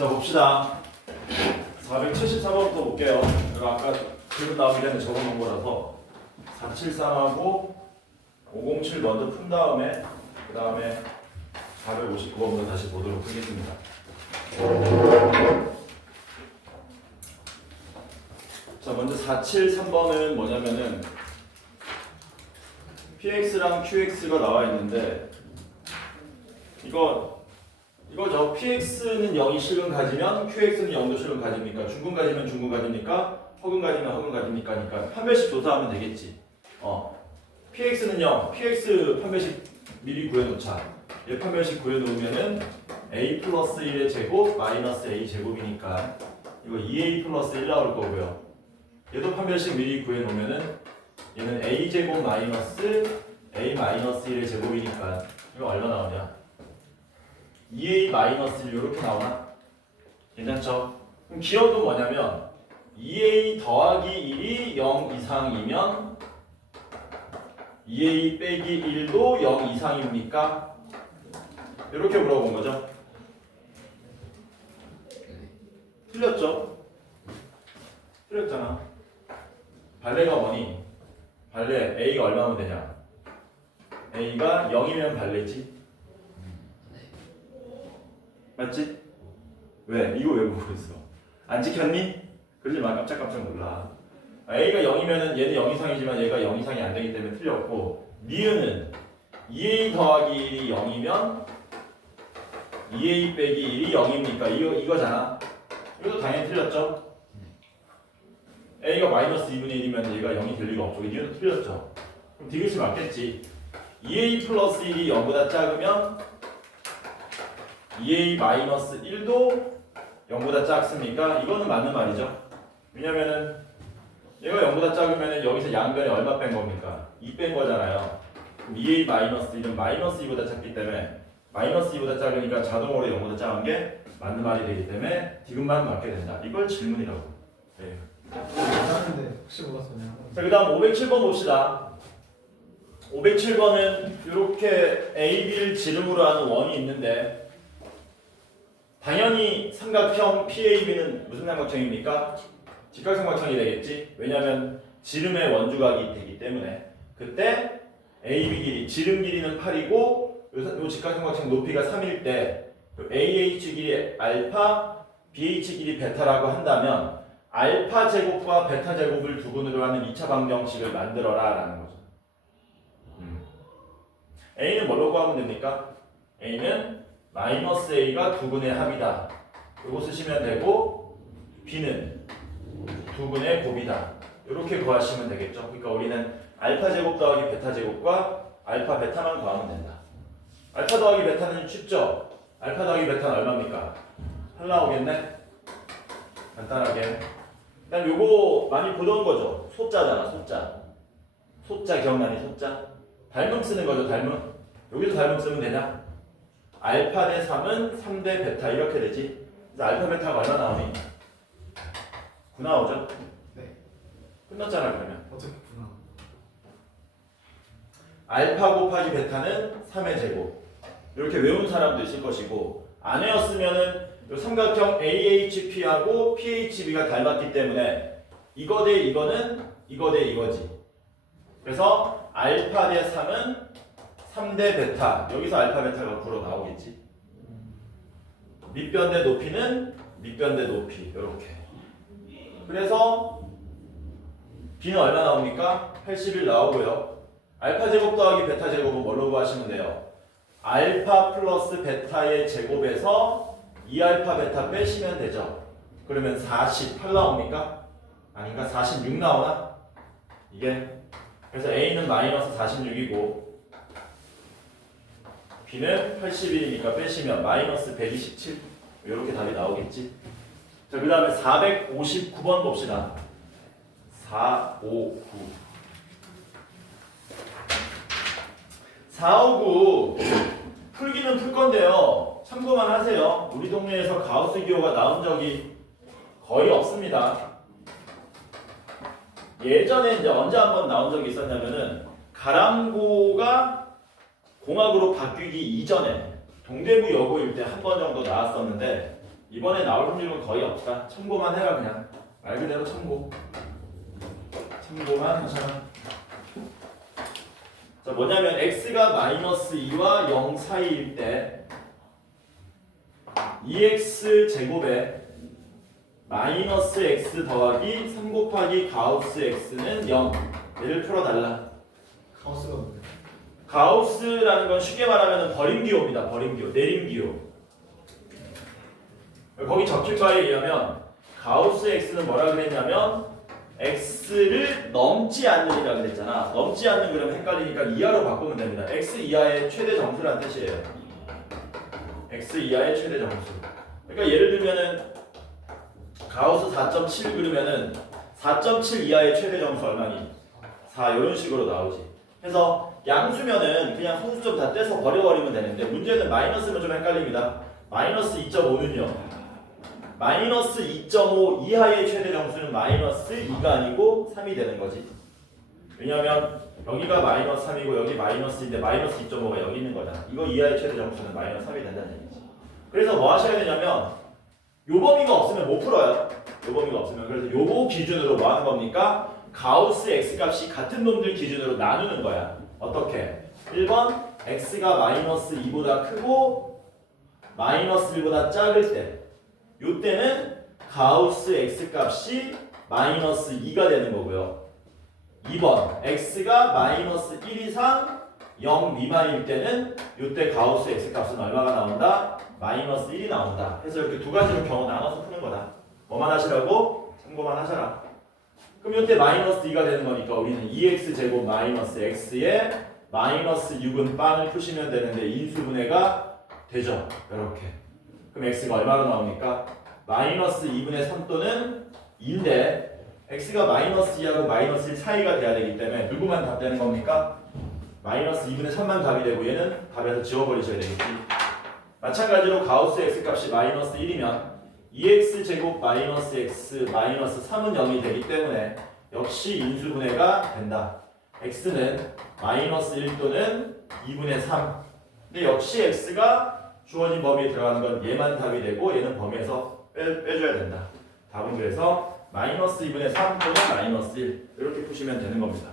자, 봅시다. 474번부터 볼게요. 제가 아까 질문 나오기 전에 적어놓은 거라서 473하고 507 먼저 푼 다음에 그 다음에 459번부터 다시 보도록 하겠습니다. 자, 먼저 473번은 뭐냐면은 PX랑 QX가 나와 있는데 이거죠. PX는 0이 실근 가지면 QX는 0도 실근 가집니까? 중근 가지면 중근 가집니까? 허근 가지면 허근 가집니까? 판별식 조사하면 되겠지. PX는 0, PX 판별식 미리 구해놓자. 얘 판별식 구해놓으면은 A 플러스 1의 제곱 마이너스 A 제곱이니까 이거 2A 플러스 1 나올 거고요. 얘도 판별식 미리 구해놓으면은 얘는 A 제곱 마이너스 A 마이너스 1의 제곱이니까 이거 얼마 나오냐? 2A 마이너스 1 이렇게 나오나? 괜찮죠? 그럼 기억은 뭐냐면 2A 더하기 1이 0 이상이면 2A 빼기 1도 0 이상입니까? 이렇게 물어본 거죠. 틀렸죠? 틀렸잖아. 발레가 뭐니? 발레 A가 얼마면 되냐? A가 0이면 발레지? 맞지? 왜? 이거 왜 보고 있어? 안 지켰니? 그러지 마. 깜짝깜짝 놀라. A가 0이면은 얘는 0 이상이지만 얘가 0 이상이 안 되기 때문에 틀렸고, 니은은 2A 더하기 1이 0이면 2A 빼기 1이 0입니까? 이거잖아. 이것도 당연히 틀렸죠? A가 마이너스 2분의 1이면 얘가 0이 될 리가 없죠. 니은도 틀렸죠? 그럼 디귿이 맞겠지? 2A 플러스 1이 0보다 작으면 2A 마이너스 1도 0보다 작습니까? 이거는 맞는 말이죠. 왜냐면은 얘가 0보다 작으면 여기서 양변에 얼마 뺀 겁니까? 2 뺀 거잖아요. 그럼 2A 마이너스 1은 마이너스 2보다 작기 때문에 마이너스 2보다 작으니까 자동으로 0보다 작은 게 맞는 말이 되기 때문에 디귿만 맞게 된다. 이걸 질문이라고. 네. 괜찮은데 혹시 몰랐었냐? 자, 그 다음 507번 봅시다. 507번은 이렇게 A, B를 지름으로 하는 원이 있는데 당연히 삼각형 PAB는 무슨 삼각형입니까? 직각삼각형이 되겠지? 왜냐하면 지름의 원주각이 되기 때문에 그때 AB 길이, 지름 길이는 8이고 요 직각삼각형 높이가 3일 때 AH 길이 알파, BH 길이 베타라고 한다면 알파 제곱과 베타 제곱을 두근으로 하는 2차 방정식을 만들어라 라는 거죠. A는 뭘로 구하면 됩니까? A는 마이너스 A가 두근의 합이다. 이거 쓰시면 되고 B는 두근의 곱이다. 이렇게 구하시면 되겠죠. 그러니까 우리는 알파 제곱 더하기 베타 제곱과 알파 베타만 구하면 된다. 알파 더하기 베타는 쉽죠? 알파 더하기 베타는 얼마입니까? 8 나오겠네? 간단하게. 그다음 요거 많이 보던 거죠. 소자잖아, 소자. 소자 기억나니? 소자. 닮음 쓰는 거죠, 닮음. 여기서 닮음 쓰면 되냐? 알파 대 3은 3 대 베타 이렇게 되지. 그래서 알파 베타가 얼마 나오니? 9 나오죠? 네. 끝났잖아 그러면. 어떻게 구나? 알파 곱하기 베타는 3의 제곱. 이렇게 외운 사람도 있을 것이고 안 외웠으면은 이 삼각형 AHP하고 PHB가 닮았기 때문에 이거 대 이거는 이거 대 이거지. 그래서 알파 대 3은 3 대 베타. 여기서 알파 베타가 9로 나오겠지. 밑변 대 높이는 밑변 대 높이. 이렇게. 그래서 B는 얼마 나옵니까? 81 나오고요. 알파 제곱 더하기 베타 제곱은 뭘로 구하시면 돼요? 알파 플러스 베타의 제곱에서 2알파 베타 빼시면 되죠. 그러면 48 나옵니까? 아닌가? 46 나오나? 이게. 그래서 A는 마이너스 46이고 B는 81이니까 빼시면 마이너스 127 이렇게 답이 나오겠지. 자, 그 다음에 459번 봅시다. 459 459 풀기는 풀 건데요. 참고만 하세요. 우리 동네에서 가우스 기호가 나온 적이 거의 없습니다. 예전에 이제 언제 한번 나온 적이 있었냐면은 가람고가 공학으로 바뀌기 이전에 동대구 여고일 때 한 번 정도 나왔었는데 이번에 나올 확률은 거의 없다. 참고만 해라 그냥. 말 그대로 참고. 참고만 하잖아. 자 뭐냐면 x가 마이너스 2와 0 사이일 때 2x 제곱에 마이너스 x 더하기 3 곱하기 가우스 x는 0. 얘를 풀어달라. 카오스가 뭐야? 가우스라는 건 쉽게 말하면 버림기호입니다. 버림기호, 내림기호. 거기 적힌 바에 의하면 가우스 x는 뭐라 그랬냐면 x를 넘지 않는이라 그랬잖아. 넘지 않는 그러면 헷갈리니까 이하로 바꾸면 됩니다. x 이하의 최대 정수란 뜻이에요. x 이하의 최대 정수. 그러니까 예를 들면은 가우스 4.7 그러면은 4.7 이하의 최대 정수 얼마니? 4 이런 식으로 나오지. 그래서 양수면은 그냥 소수점 다 떼서 버려버리면 되는데 문제는 마이너스면 좀 헷갈립니다. 마이너스 2.5는요. 마이너스 2.5 이하의 최대 정수는 마이너스 2가 아니고 3이 되는 거지. 왜냐하면 여기가 마이너스 3이고 여기 마이너스인데 마이너스 2.5가 여기 있는 거잖아. 이거 이하의 최대 정수는 마이너스 3이 된다는 얘기지. 그래서 뭐 하셔야 되냐면 요 범위가 없으면 못 풀어요. 요 범위가 없으면. 그래서 요거 기준으로 뭐 하는 겁니까? 가우스 x값이 같은 놈들 기준으로 나누는 거야. 어떻게? 1번 x가 마이너스 2보다 크고 마이너스 1보다 작을 때 요때는 가우스 x값이 마이너스 2가 되는 거고요. 2번 x가 마이너스 1 이상 0 미만일 때는 요때 가우스 x값은 얼마가 나온다? 마이너스 1이 나온다. 그래서 이렇게 두 가지로 경우 나눠서 푸는 거다. 뭐만 하시라고? 참고만 하셔라. 그럼 요때 마이너스 2가 되는 거니까 우리는 2x 제곱 마이너스 x에 마이너스 6은 빵을 푸시면 되는데 인수분해가 되죠. 이렇게. 그럼 x가 얼마로 나옵니까? 마이너스 2분의 3 또는 2인데 x가 마이너스 2하고 마이너스 1 사이가 돼야 되기 때문에 누구만 답 되는 겁니까? 마이너스 2분의 3만 답이 되고 얘는 답에서 지워버리셔야 되겠지. 마찬가지로 가우스 x값이 마이너스 1이면 2x 제곱 마이너스 x 마이너스 3은 0이 되기 때문에 역시 인수분해가 된다. x는 마이너스 1 또는 2분의 3. 근데 역시 x가 주어진 범위에 들어가는 건 얘만 답이 되고 얘는 범위에서 빼줘야 된다. 답은 그래서 마이너스 2분의 3 또는 마이너스 1 이렇게 푸시면 되는 겁니다.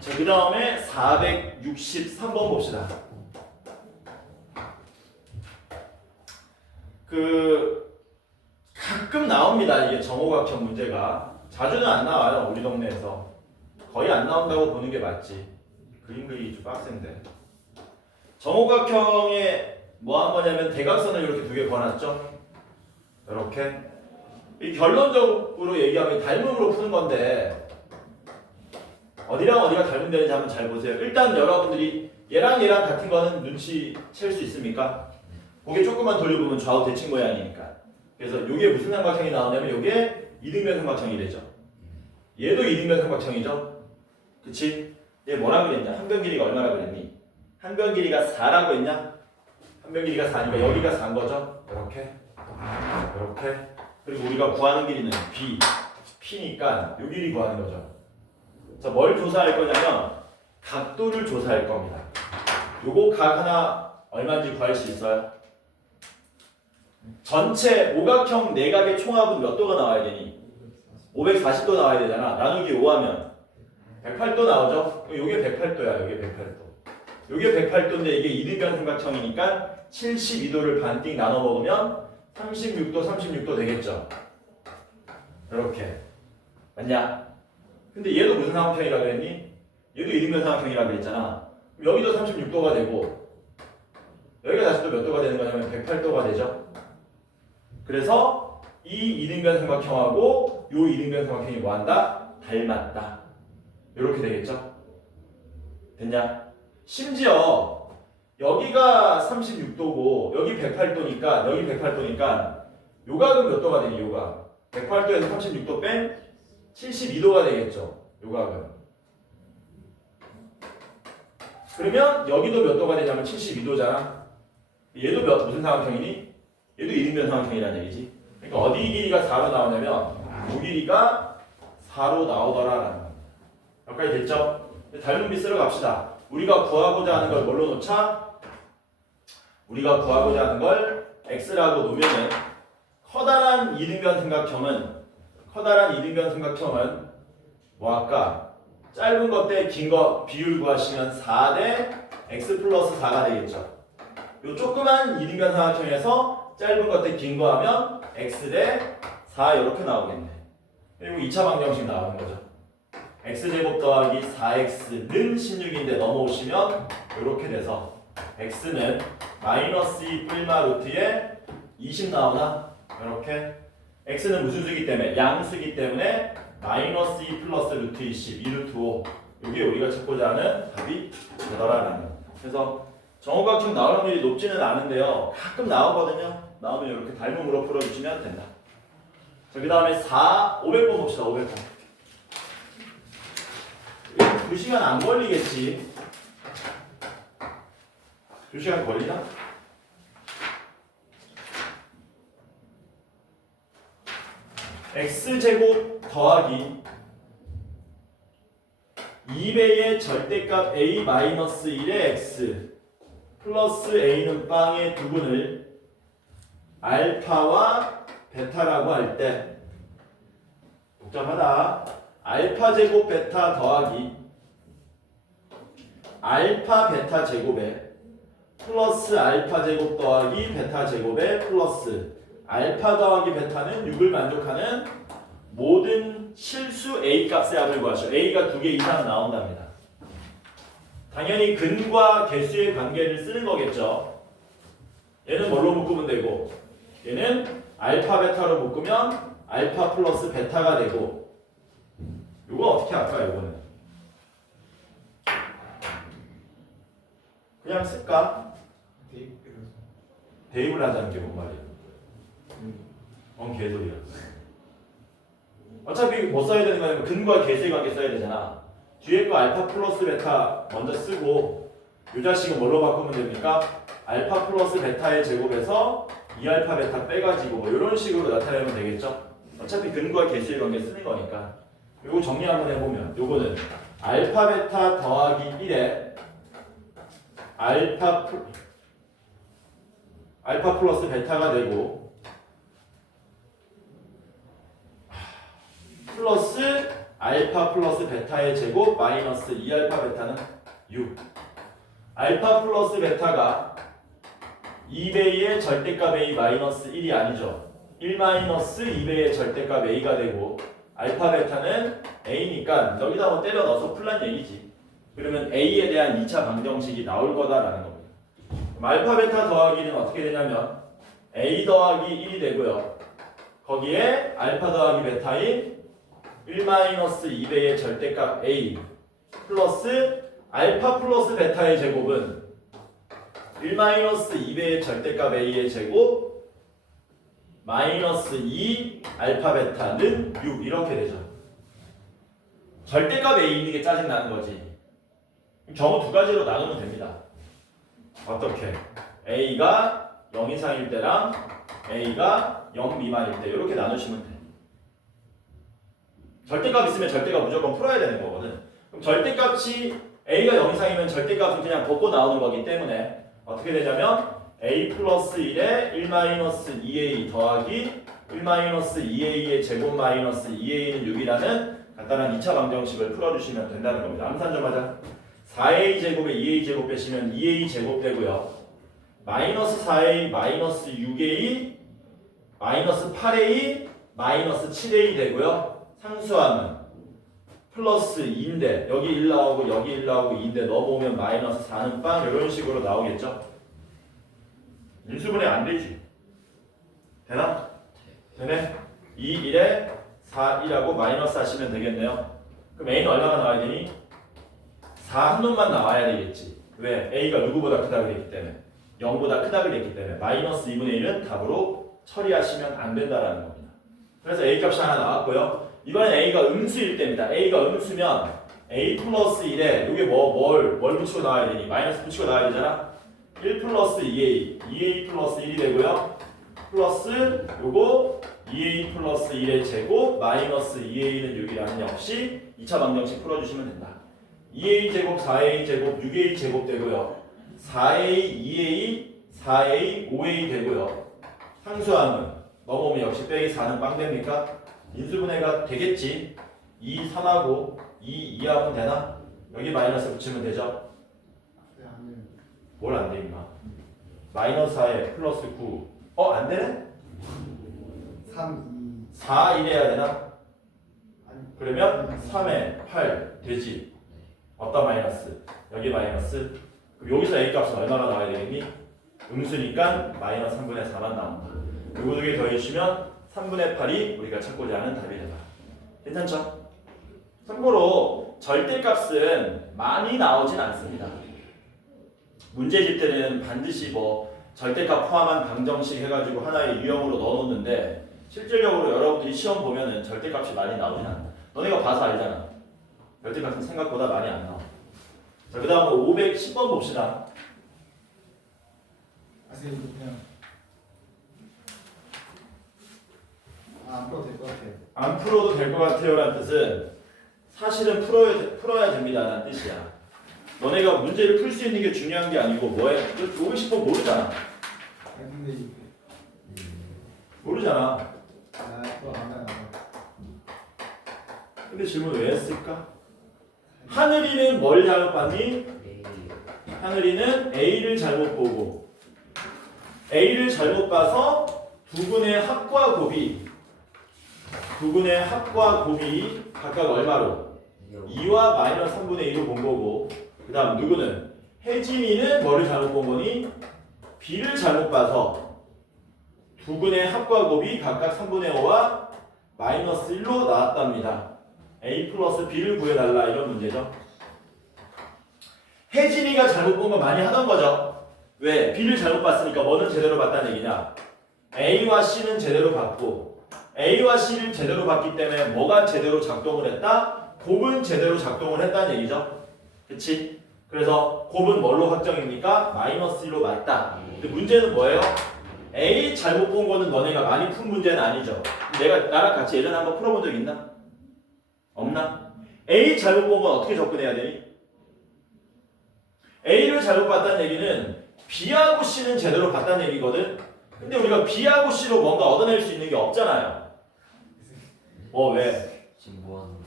자, 그 다음에 463번 봅시다. 가끔 나옵니다. 이게 정오각형 문제가. 자주는 안 나와요. 우리 동네에서. 거의 안 나온다고 보는 게 맞지. 그림 그리기 좀 빡센데. 정오각형에 뭐 한 거냐면 대각선을 이렇게 두 개 그어놨죠. 이렇게. 이 결론적으로 얘기하면 닮음으로 푸는 건데 어디랑 어디가 닮음되는지 한번 잘 보세요. 일단 여러분들이 얘랑 얘랑 같은 거는 눈치 챌 수 있습니까? 고개 조금만 돌려보면 좌우 대칭 모양이니까. 그래서 이게 무슨 삼각형이 나오냐면 이게 이등변 삼각형이 되죠. 얘도 이등변 삼각형이죠. 그치? 얘 뭐라 그랬냐? 한 변 길이가 얼마나 그랬니? 한 변 길이가 4라고 했냐? 한 변 길이가 4니까 여기가 4인 거죠. 이렇게. 이렇게. 그리고 우리가 구하는 길이는 B, P니까 이 길이 구하는 거죠. 자, 뭘 조사할 거냐면 각도를 조사할 겁니다. 요거 각 하나 얼마인지 구할 수 있어요? 전체 오각형 내각의 총합은 몇 도가 나와야 되니? 540도 나와야 되잖아. 나누기 5하면 108도 나오죠? 요게 108도야. 요게 108도. 요게 108도인데 이게 이등변 삼각형이니까 72도를 반띵 나눠 먹으면 36도, 36도 되겠죠? 이렇게. 맞냐? 근데 얘도 무슨 삼각형이라 그랬니? 얘도 이등변 삼각형이라 그랬잖아. 여기도 36도가 되고 여기가 다시 또 몇 도가 되는 거냐면 108도가 되죠? 그래서 이 이등변 삼각형하고 요 이등변 삼각형이 뭐한다? 닮았다. 이렇게 되겠죠? 됐냐? 심지어 여기가 36도고 여기 108도니까 여기 108도니까 요각은 몇 도가 되니? 요각 108도에서 36도 뺀 72도가 되겠죠? 요각은. 그러면 여기도 몇 도가 되냐면 72도잖아. 얘도 무슨 삼각형이니? 얘도 이등변 삼각형이라는 얘기지. 그러니까 어디 길이가 4로 나오냐면 이 길이가 4로 나오더라라는 겁니다. 여기까지 됐죠? 닮은 비스로 갑시다. 우리가 구하고자 하는 걸 뭘로 놓자? 우리가 구하고자 하는 걸 x라고 놓으면은 커다란 이등변 삼각형은 뭐 아까 짧은 것 대 긴 거 비율 구하시면 4 대 x 플러스 4가 되겠죠. 요 조그만 이등변 삼각형에서 짧은 것 대 긴 거 하면 x 대 4 이렇게 나오겠네. 그리고 2차 방정식 나오는 거죠. x제곱 더하기 4x는 16인데 넘어오시면 이렇게 돼서 x는 마이너스 2 뿔마 루트에 20 나오나? 이렇게 x는 무슨 수기 때문에? 양수기 때문에 마이너스 2 플러스 루트 20 2 루트 5 이게 우리가 찾고자 하는 답이 되더라라는 거. 그래서 정오각형 나올 확률이 높지는 않은데요. 가끔 나오거든요. 나오면 이렇게 닮음으로 풀어주시면 된다. 자, 그 다음에 500번 봅시다. 500번. 2시간 안 걸리겠지. 2시간 걸리나? x제곱 더하기 2배의 절대값 a-1의 x 플러스 a는 빵의 두분을 알파와 베타라고 할 때 복잡하다. 알파 제곱 베타 더하기 알파 베타 제곱에 플러스 알파 제곱 더하기 베타 제곱에 플러스 알파 더하기 베타는 6을 만족하는 모든 실수 a 값의 합을 구하시오. a가 2개 이상 나온답니다. 당연히 근과 개수의 관계를 쓰는 거겠죠. 얘는 뭘로 묶으면 되고 얘는 알파 베타로 묶으면 알파 플러스 베타가 되고 이거 어떻게 할까? 이거는 그냥 쓸까? 대입을 하자는 게 뭔 말이야? 개소리야. 어차피 뭐 써야 되는 거냐면 근과 개수의 관계 써야 되잖아. 뒤에 거 알파 플러스 베타 먼저 쓰고 이 자식은 뭘로 바꾸면 됩니까? 알파 플러스 베타의 제곱에서 2알파 베타 빼가지고 뭐 이런 식으로 나타내면 되겠죠? 어차피 근과 개수의 관계 쓰는 거니까. 요거 정리 한번 해보면 요거는 알파 베타 더하기 1에 알파 플러스 베타가 되고 플러스 알파 플러스 베타의 제곱 마이너스 2알파 베타는 6. 알파 플러스 베타가 2배의 절대값 a 마이너스 1이 아니죠. 1 마이너스 2배의 절대값 a가 되고 알파 베타는 a니까 여기다 뭐 때려 넣어서 풀란 얘기지. 그러면 a에 대한 2차 방정식이 나올 거다라는 겁니다. 그럼 알파 베타 더하기는 어떻게 되냐면 a 더하기 1이 되고요. 거기에 알파 더하기 베타인 1-2배의 절대값 a 플러스 알파 플러스 베타의 제곱은 1-2배의 절대값 a의 제곱 마이너스 2 알파 베타는 6 이렇게 되죠. 절대값 a 있는 게 짜증나는 거지. 경우 두 가지로 나누면 됩니다. 어떻게? a가 0 이상일 때랑 a가 0 미만일 때 이렇게 나누시면 돼. 절대값 있으면 절대값 무조건 풀어야 되는 거거든. 그럼 절대값이 a가 0 이상이면 절대값은 그냥 벗고 나오는 거기 때문에 어떻게 되냐면 a 플러스 1에 1-2a 더하기 1-2a의 제곱 마이너스 2a는 6이라는 간단한 2차 방정식을 풀어주시면 된다는 겁니다. 암산 좀 하자. 4a 제곱에 2a 제곱 빼시면 2a 제곱 되고요. 마이너스 4a 마이너스 6a 마이너스 8a 마이너스 7a 되고요. 상수하면 플러스 2인데 여기 1 나오고 여기 1 나오고 2인데 넘어오면 마이너스 4는 빵 이런 식으로 나오겠죠? 인수분해 안 되지? 되나? 되네? 2, 1에 4, 1하고 마이너스 하시면 되겠네요. 그럼 a는 얼마가 나와야 되니? 4 한 놈만 나와야 되겠지. 왜? a가 누구보다 크다 그랬기 때문에 0보다 크다 그랬기 때문에 마이너스 2분의 1은 답으로 처리하시면 안 된다라는 겁니다. 그래서 a 값이 하나 나왔고요. 이번엔 a가 음수일 때입니다. a가 음수면 a 플러스 1에 이게 뭘 붙이고 나와야 되니? 마이너스 붙이고 나와야 되잖아. 1 플러스 2a, 2a 플러스 1이 되고요. 플러스 요거 2a 플러스 1의 제곱 마이너스 2a는 6이라는 역시 2차 방정식 풀어주시면 된다. 2a 제곱 4a 제곱 6a 제곱 되고요. 4a 2a 4a 5a 되고요. 상수항은 넘어오면 역시 빼기 4는 빵 됩니까? 인수분해가 되겠지. 2, 3하고 2, 2하면 되나? 여기 마이너스 붙이면 되죠? 네, 안 돼요. 뭘 안 돼, 임마. 마이너스 4에 플러스 9. 안 되네? 3, 4 이래야 되나? 2. 아니, 그러면 3에 8 되지. 어디다 마이너스? 여기 마이너스. 그럼 여기서 A 값은 얼마가 나와야 되겠니? 음수니까 마이너스 3분의 4만 나온다. 요거 두 개 더해주시면 3분의 8이 우리가 찾고자 하는 답이 되다. 괜찮죠? 참고로 절대값은 많이 나오진 않습니다. 문제집들은 반드시 뭐 절대값 포함한 방정식 해가지고 하나의 유형으로 넣어놓는데 실질적으로 여러분들이 시험 보면은 절대값이 많이 나오진 않아. 너네가 봐서 알잖아. 절대값은 생각보다 많이 안 나와. 자, 그 다음으로 510번 봅시다. 선생님 이거 그냥 안 풀어도 될 것 같아요. 안 풀어도 될 것 같아요 라는 뜻은 사실은 풀어야 됩니다 라는 뜻이야. 너네가 문제를 풀 수 있는 게 중요한 게 아니고 뭐해? 510번 모르잖아. 아니 근데 이게 모르잖아. 그거 안 나요. 근데 질문을 왜 했을까? 하늘이는 뭘 잘못 봤니? 하늘이는 A를 잘못 보고 A를 잘못 봐서 두 군의 합과 곱이 각각 얼마로? 2와 마이너스 3분의 2로 본 거고 그 다음 누구는? 혜진이는 뭐를 잘못 본 거니? B를 잘못 봐서 두 군의 합과 곱이 각각 3분의 5와 마이너스 1로 나왔답니다. A 플러스 B를 구해달라 이런 문제죠. 혜진이가 잘못 본 거 많이 하던 거죠. 왜? B를 잘못 봤으니까 뭐는 제대로 봤다는 얘기냐? A와 C는 제대로 봤고 A와 C를 제대로 봤기 때문에 뭐가 제대로 작동을 했다? 곱은 제대로 작동을 했다는 얘기죠. 그치? 그래서 곱은 뭘로 확정입니까? 마이너스 1로 맞다. 근데 문제는 뭐예요? A 잘못 본 거는 너네가 많이 푼 문제는 아니죠. 내가 나랑 같이 예전에 한번 풀어본 적 있나? 없나? A 잘못 본 건 어떻게 접근해야 되니? A를 잘못 봤다는 얘기는 B하고 C는 제대로 봤다는 얘기거든. 근데 우리가 B하고 C로 뭔가 얻어낼 수 있는 게 없잖아요. 왜? 지금 뭐 하는 거예요?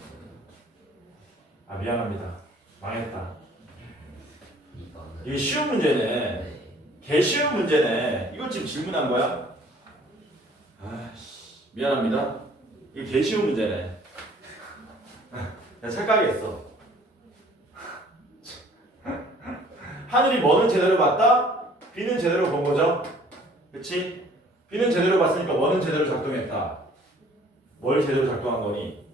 아 미안합니다. 망했다. 이거는 이게 쉬운 문제네. 네. 개 쉬운 문제네. 이걸 지금 질문한 거야? 아씨 미안합니다. 이게 개 쉬운 문제네. 내가 착각했어. 하늘이 뭐는 제대로 봤다? B는 제대로 본 거죠? 그치? B는 제대로 봤으니까 뭐는 제대로 작동했다. 뭘 제대로 작동한 거니?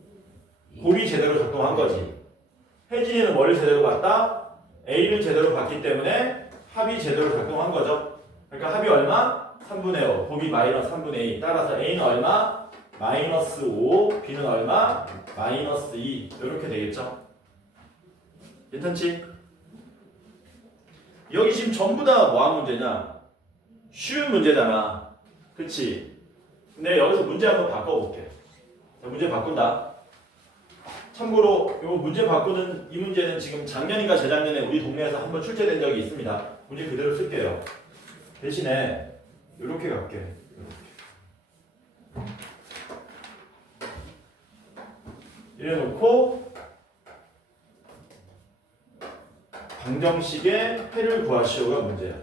곱이 제대로 작동한 거지. 혜진이는 뭘 제대로 봤다? A를 제대로 봤기 때문에 합이 제대로 작동한 거죠. 그러니까 합이 얼마? 3분의 5. 곱이 마이너스 3분의 2. 따라서 A는 얼마? 마이너스 5. B는 얼마? 마이너스 2. 이렇게 되겠죠. 괜찮지? 여기 지금 전부 다 뭐한 문제냐? 쉬운 문제잖아. 그치? 근데 여기서 문제 한번 바꿔볼게. 자, 문제 바꾼다. 참고로 이 문제 바꾸는 이 문제는 지금 작년인가 재작년에 우리 동네에서 한번 출제된 적이 있습니다. 문제 그대로 쓸게요. 대신에 이렇게 갈게. 이래 놓고 방정식의 해를 구하시오가 문제야.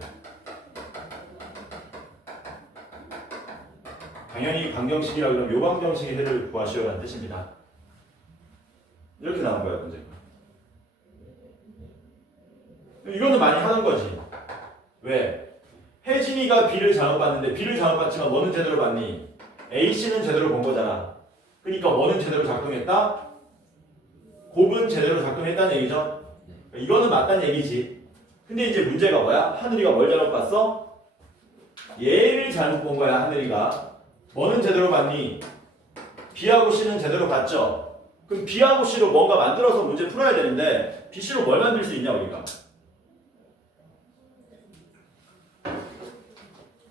당연히 방정식이라 그러면 요 방정식의 해를 구하시오라는 뜻입니다. 이렇게 나온 거야 문제가. 이거는 많이 하는 거지. 왜? 혜진이가 B를 잘못 봤는데 B를 잘못 봤지만 뭐는 제대로 봤니? AC는 제대로 본 거잖아. 그러니까 뭐는 제대로 작동했다? 곱은 제대로 작동했다는 얘기죠. 이거는 맞다는 얘기지. 근데 이제 문제가 뭐야? 하늘이가 뭘 잘못 봤어? 얘를 잘못 본 거야 하늘이가. 뭐는 제대로 봤니? B하고 C는 제대로 봤죠. 그럼 B하고 C로 뭔가 만들어서 문제 풀어야 되는데 B, C로 뭘 만들 수 있냐 우리가?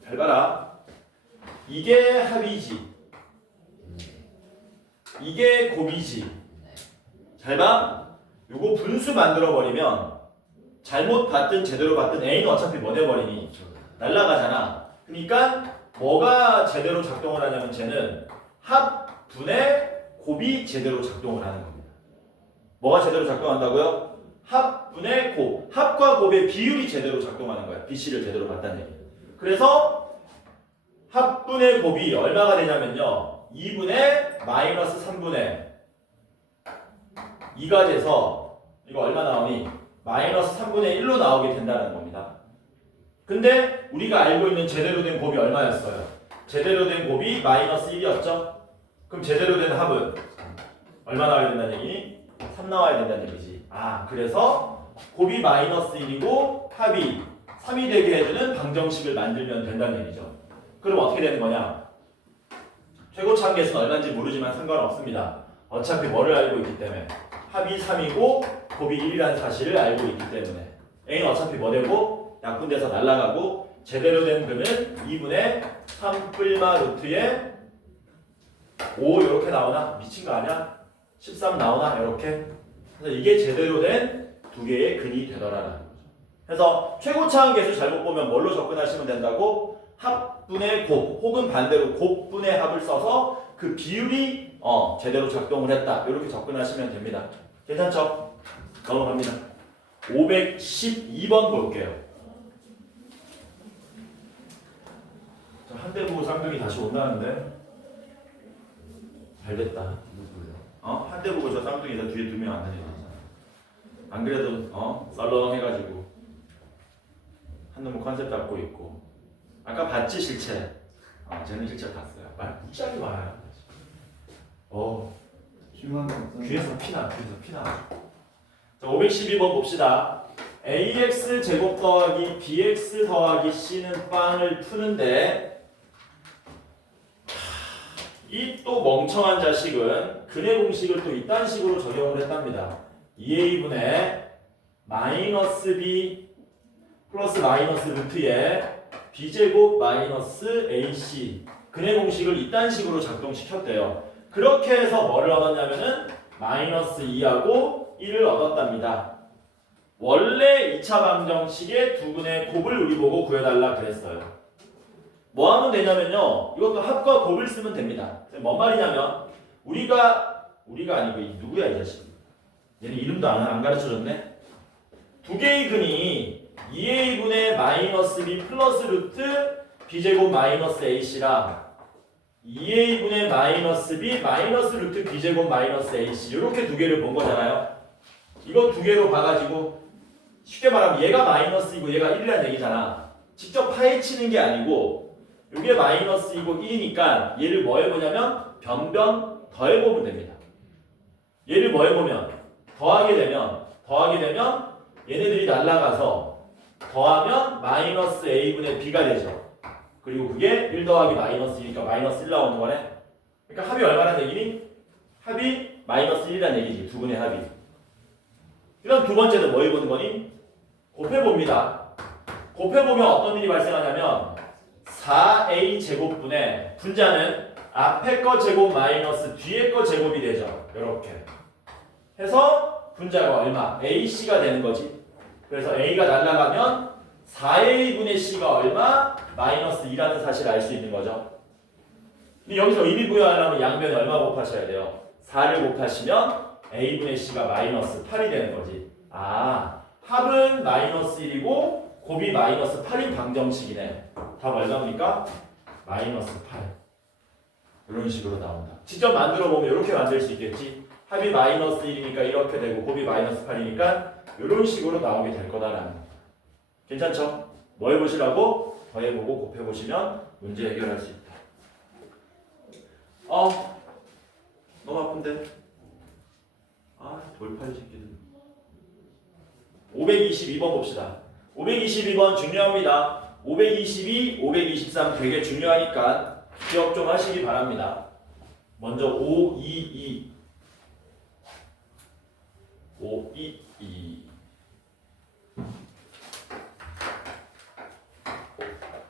잘 봐라. 이게 합이지. 이게 곱이지. 잘 봐. 요거 분수 만들어 버리면 잘못 봤든 제대로 봤든 A는 어차피 뭐 돼버리니? 날라가잖아. 그러니까 뭐가 제대로 작동을 하냐면 쟤는 합분의 곱이 제대로 작동을 하는 겁니다. 뭐가 제대로 작동한다고요? 합분의 곱. 합과 곱의 비율이 제대로 작동하는 거야. BC를 제대로 봤다는 얘기예요. 그래서 합분의 곱이 얼마가 되냐면요. 2분의 마이너스 3분의 2가 돼서 이거 얼마 나오니? 마이너스 3분의 1로 나오게 된다는 겁니다. 근데 우리가 알고 있는 제대로 된 곱이 얼마였어요? 제대로 된 곱이 마이너스 1이었죠? 그럼 제대로 된 합은 얼마 나와야 된다는 얘기니? 3 나와야 된다는 얘기지. 아, 그래서 곱이 마이너스 1이고 합이 3이 되게 해주는 방정식을 만들면 된다는 얘기죠. 그럼 어떻게 되는 거냐? 최고차 계수는 얼마인지 모르지만 상관없습니다. 어차피 뭐를 알고 있기 때문에 합이 3이고 곱이 1이라는 사실을 알고 있기 때문에 A는 어차피 뭐 되고 약분돼서 날아가고 제대로 된 금은 2분의 3 뿔마 루트에 5 이렇게 나오나? 미친 거 아니야? 13 나오나? 이렇게. 그래서 이게 제대로 된 두 개의 근이 되더라라는 거죠. 그래서 최고차항 계수 잘못 보면 뭘로 접근하시면 된다고? 합분의 곱 혹은 반대로 곱분의 합을 써서 그 비율이 제대로 작동을 했다. 이렇게 접근하시면 됩니다. 괜찮죠? 넘어갑니다. 512번 볼게요. 한 대 보고 쌍둥이 다시 온다는데 잘 됐다. 누구요? 한 대 보고 저 쌍둥이다 뒤에 2명 앉는 애들 있잖아. 안 그래도 썰렁해가지고 한 놈은 컨셉 잡고 있고 아까 봤지 실체. 쟤는 실체 봤어요. 말 무지하게 많아요. 중요한 거 없어. 귀에서 피나. 자, 512번 봅시다. ax 제곱 더하기 bx 더하기 c는 빵을 푸는데 이 또 멍청한 자식은 근의 공식을 또 이딴 식으로 적용을 했답니다. 2a분의 마이너스 b 플러스 마이너스 루트에 b제곱 마이너스 ac 근의 공식을 이딴 식으로 작동시켰대요. 그렇게 해서 뭐를 얻었냐면은 마이너스 2하고 1을 얻었답니다. 원래 2차 방정식의 두근의 곱을 우리 보고 구해달라 그랬어요. 뭐 하면 되냐면요. 이것도 합과 곱을 쓰면 됩니다. 뭔 말이냐면 우리가 아니고 누구야 이 자식. 얘는 이름도 안 가르쳐줬네. 두 개의 근이 2a분의 마이너스 b 플러스 루트 b제곱 마이너스 ac랑 2a분의 마이너스 b 마이너스 루트 b제곱 마이너스 ac 이렇게 두 개를 본 거잖아요. 이거 두 개로 봐가지고 쉽게 말하면 얘가 마이너스이고 얘가 1이라는 얘기잖아. 직접 파헤치는 게 아니고 이게 마이너스이고 1이니까 얘를 뭐 해보냐면 변변 더해보면 됩니다. 얘를 뭐 해보면 더하게 되면 얘네들이 날아가서 더하면 마이너스 a분의 b가 되죠. 그리고 그게 1 더하기 마이너스 2니까 마이너스 1 나오는 거네. 그러니까 합이 얼마나 얘기니? 합이 마이너스 1이라는 얘기지. 두 분의 합이. 그럼 두 번째는 뭐 해보는 거니? 곱해봅니다. 곱해보면 어떤 일이 발생하냐면 4a 제곱분의 분자는 앞에 거 제곱 마이너스 뒤에 거 제곱이 되죠. 이렇게 해서 분자가 얼마? ac가 되는 거지. 그래서 a가 날아가면 4a분의 c가 얼마? 마이너스 2라는 사실을 알 수 있는 거죠. 근데 여기서 의미 부여하려면 양변에 얼마 곱하셔야 돼요? 4를 곱하시면 a분의 c가 마이너스 8이 되는 거지. 합은 마이너스 1이고 곱이 마이너스 8인 방정식이네. 답 얼마입니까? 마이너스 8. 이런 식으로 나온다. 직접 만들어 보면 이렇게 만들 수 있겠지. 합이 마이너스 1이니까 이렇게 되고 곱이 마이너스 8이니까 이런 식으로 나오게 될 거다라는 거. 괜찮죠? 뭐 해보시라고? 더해보고 곱해보시면 문제 해결할 수 있다. 너무 아픈데? 돌팔이 새끼들. 522번 봅시다. 522번 중요합니다. 522, 523 되게 중요하니까 기억 좀 하시기 바랍니다. 먼저 522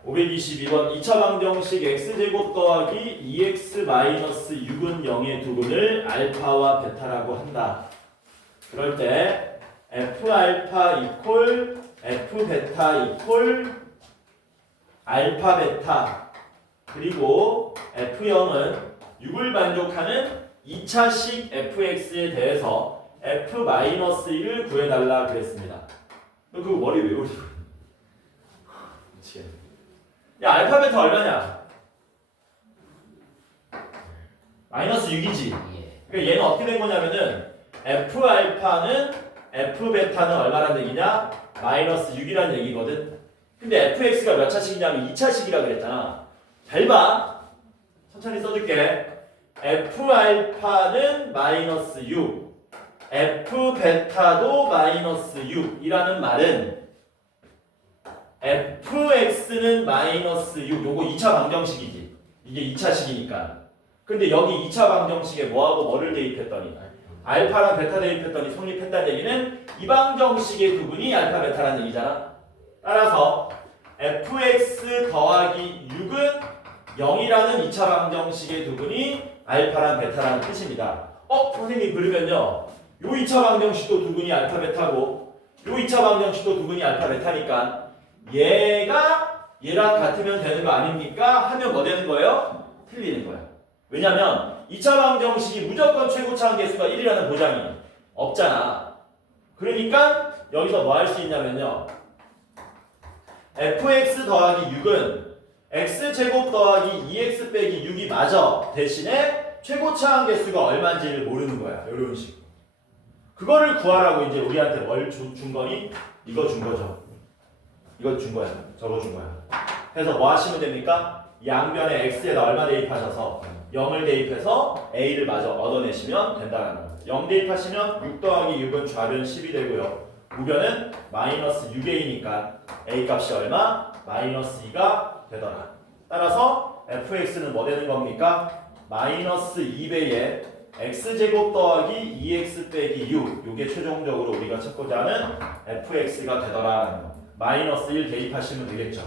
522번 2차 방정식 x제곱 더하기 2x 마이너스 6은 0의 두근을 알파와 베타라고 한다. 그럴 때 f알파 이퀄 f베타 이퀄 알파 베타 그리고 F0은 6을 만족하는 2차식 fx에 대해서 f-1을 구해달라 그랬습니다. 너 그거 머리 왜 올리고? 미치겠네. 야, 알파 베타 얼마냐? 마이너스 6이지. 예. 그러니까 얘는 어떻게 된 거냐면은 f 알파는 f 베타는 얼마란 얘기냐? 마이너스 6이란 얘기거든. 근데 fx가 몇 차식이냐면 2차식이라 그랬잖아. 잘 봐. 천천히 써줄게. f 알파는 마이너스 6, f 베타도 마이너스 6이라는 말은 fx는 마이너스 6, 요거 2차 방정식이지. 이게 2차식이니까. 근데 여기 2차 방정식에 뭐하고 뭐를 대입했더니 알파랑 베타 대입했더니 성립했다는 얘기는 이 방정식의 부분이 알파 베타라는 얘기잖아. 따라서 fx 더하기 6은 0이라는 2차 방정식의 두분이 알파랑 베타라는 뜻입니다. 선생님 그러면요 요 2차 방정식도 두분이 알파 베타고 요 2차 방정식도 두분이 알파 베타니까 얘가 얘랑 같으면 되는 거 아닙니까? 하면 뭐 되는 거예요? 틀리는 거야. 왜냐면 2차 방정식이 무조건 최고차항 계수가 1이라는 보장이 없잖아. 그러니까 여기서 뭐 할 수 있냐면요 fx 더하기 6은 x제곱 더하기 2x 빼기 6이 맞아. 대신에 최고차항 개수가 얼마인지를 모르는 거야. 이런 식으로. 그거를 구하라고 이제 우리한테 뭘 준 거니? 이거 준 거죠. 이거 준 거야. 저거 준 거야. 그래서 뭐 하시면 됩니까? 양변에 x에다 얼마 대입하셔서 0을 대입해서 a를 마저 얻어내시면 된다는 거예요. 0 대입하시면 6 더하기 6은 좌변 10이 되고요. 우변은 마이너스 6a니까 a 값이 얼마? 마이너스 2가 되더라. 따라서 fx는 뭐 되는 겁니까? 마이너스 2배의 x제곱 더하기 2x 빼기 6 요게 최종적으로 우리가 찾고자 하는 fx가 되더라라는 거. 마이너스 1 대입하시면 되겠죠.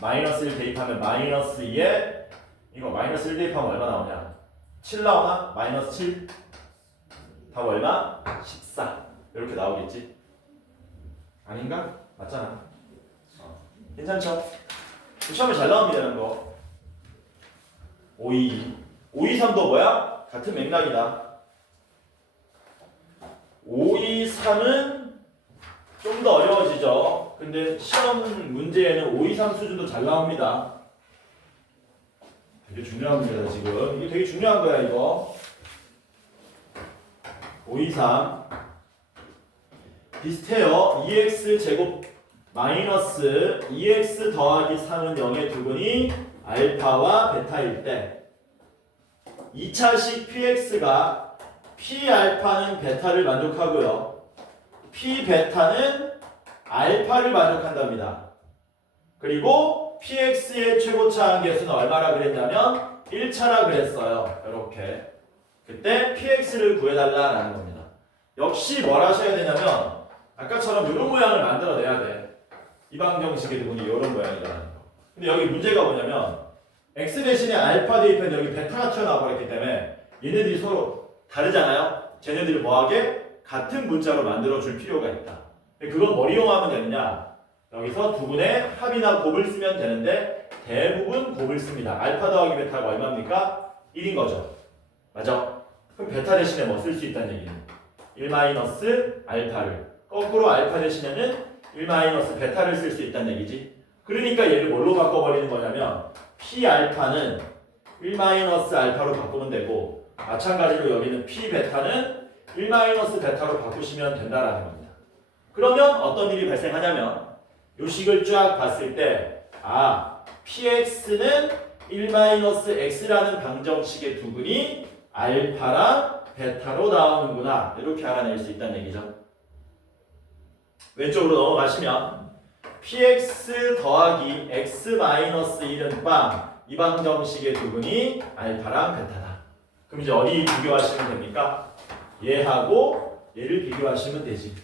마이너스 1 대입하면 마이너스 2에 이거 마이너스 1 대입하면 얼마 나오냐? 7 나오나? 마이너스 7 답 얼마? 14 이렇게 나오겠지? 아닌가? 맞잖아. 괜찮죠? 시험에 잘 나옵니다 이런 거. 522 523도 뭐야? 같은 맥락이다. 523은 좀 더 어려워지죠. 근데 시험 문제에는 523 수준도 잘 나옵니다. 되게 중요합니다 지금. 이게 되게 중요한 거야 이거. 523 비슷해요. 2x 제곱 마이너스 2x 더하기 3은 0의 두분이 알파와 베타일 때 2차식 px가 p알파는 베타를 만족하고요. p베타는 알파를 만족한답니다. 그리고 px의 최고차항 계수는 얼마라 그랬냐면 1차라 그랬어요. 이렇게. 그때 px를 구해달라는 겁니다. 역시 뭘 하셔야 되냐면 아까처럼 이런 모양을 만들어내야 돼. 이 방정식의 부분이 이런 모양이라는 거. 근데 여기 문제가 뭐냐면 x 대신에 알파 대입한 여기 베타가 튀어나와 버렸기 때문에 얘네들이 서로 다르잖아요. 쟤네들이 뭐하게? 같은 문자로 만들어줄 필요가 있다. 그건 뭘 이용하면 되느냐? 여기서 두 분의 합이나 곱을 쓰면 되는데 대부분 곱을 씁니다. 알파 더하기 베타가 얼마입니까? 1인 거죠. 맞아? 그럼 베타 대신에 뭐 쓸 수 있다는 얘기는 1 마이너스 알파를 거꾸로 알파 대신에는 1 마이너스 베타를 쓸 수 있다는 얘기지. 그러니까 얘를 뭘로 바꿔버리는 거냐면 p 알파는 1 마이너스 알파로 바꾸면 되고 마찬가지로 여기는 p 베타는 1 마이너스 베타로 바꾸시면 된다라는 겁니다. 그러면 어떤 일이 발생하냐면 요 식을 쫙 봤을 때 px는 1 마이너스 x라는 방정식의 두근이 알파랑 베타로 나오는구나 이렇게 알아낼 수 있다는 얘기죠. 왼쪽으로 넘어가시면 px 더하기 x 마이너스 1은 빵 이 방정식의 두근이 알파랑 베타다. 그럼 이제 어디 비교하시면 됩니까? 얘하고 얘를 비교하시면 되지.